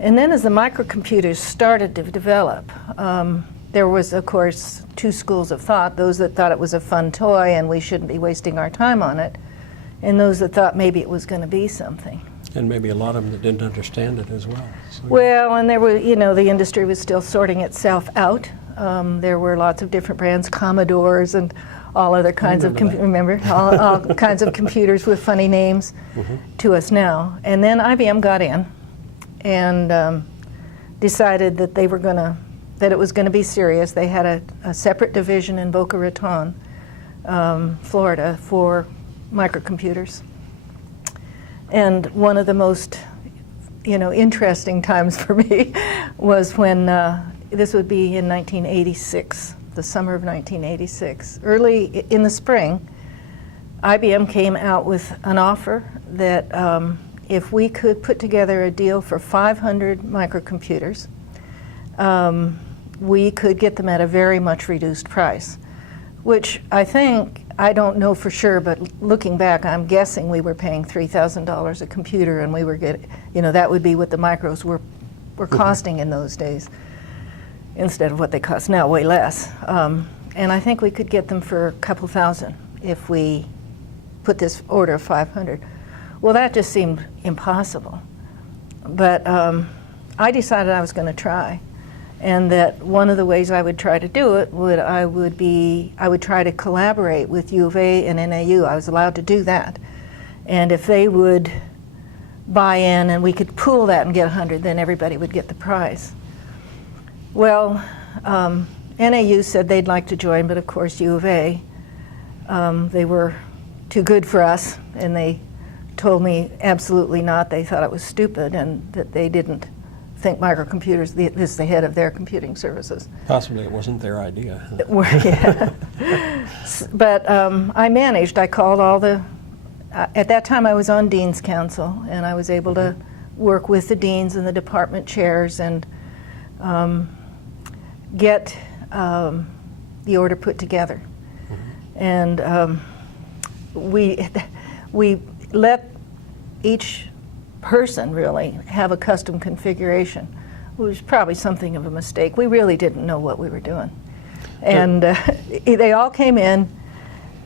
And then as the microcomputers started to develop, there was, of course, two schools of thought, those that thought it was a fun toy and we shouldn't be wasting our time on it, and those that thought maybe it was going to be something. And maybe a lot of them that didn't understand it as well. So. Well, and there were, you know, the industry was still sorting itself out. There were lots of different brands, Commodores and all other kinds of, all kinds of computers with funny names to us now. And then IBM got in and decided that they were going to, that it was going to be serious. They had a separate division in Boca Raton, Florida, for microcomputers. And one of the most, you know, interesting times for me was when, this would be in 1986, the summer of 1986. Early in the spring, IBM came out with an offer that if we could put together a deal for 500 microcomputers, we could get them at a very much reduced price, which I think, I don't know for sure, but looking back, I'm guessing we were paying $3,000 a computer, and we were getting, you know, that would be what the micros were costing in those days, instead of what they cost now, way less. And I think we could get them for a couple thousand if we put this order of 500. Well, that just seemed impossible. But I decided I was going to try, and that one of the ways I would try to do it I would try to collaborate with U of A and NAU. I was allowed to do that. And if they would buy in and we could pool that and get 100, then everybody would get the prize. Well, NAU said they'd like to join, but of course U of A, they were too good for us, and they told me absolutely not. They thought it was stupid and that they didn't think microcomputers, this is the head of their computing services. Possibly it wasn't their idea. Yeah. But I managed. I called all the, at that time I was on Dean's Council, and I was able to work with the deans and the department chairs and get the order put together. And we let each person really have a custom configuration. It was probably something of a mistake. We really didn't know what we were doing. And they all came in,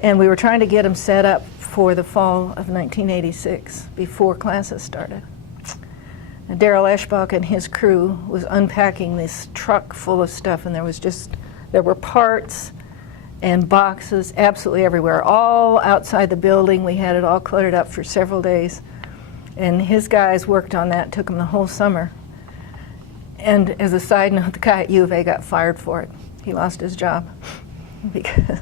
and we were trying to get them set up for the fall of 1986 before classes started. And Daryl Eschbach and his crew was unpacking this truck full of stuff, and there were parts and boxes absolutely everywhere, all outside the building. We had it all cluttered up for several days. And his guys worked on that, took them the whole summer. And as a side note, the guy at U of A got fired for it. He lost his job because